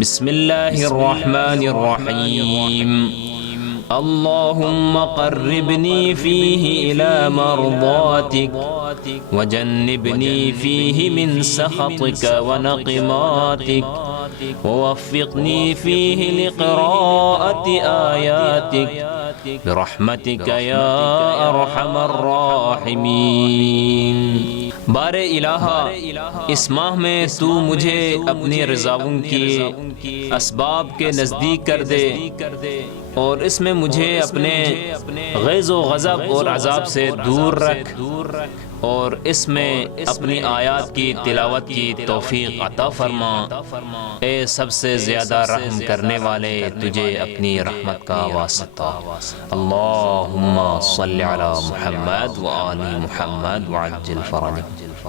بسم اللہ الرحمن الرحیم اللهم قربني فيه إلى مرضاتك وجنبني فيه من سخطك ونقماتك ووفقني فيه لقراءة آياتك برحمتك يا أرحم الراحمين۔ بار الہا، اس ماہ میں تو مجھے اپنی رضاؤں کی اسباب کے نزدیک کر دے اور اس میں مجھے اپنے غیظ و غضب اور عذاب سے دور رکھ اور اس میں اپنی آیات کی تلاوت کی توفیق عطا فرما۔ اے سب سے زیادہ رحم کرنے والے، تجھے اپنی رحمت کا واسطہ۔ اللہم صلی علی محمد وآل محمد وعجل فرجہ۔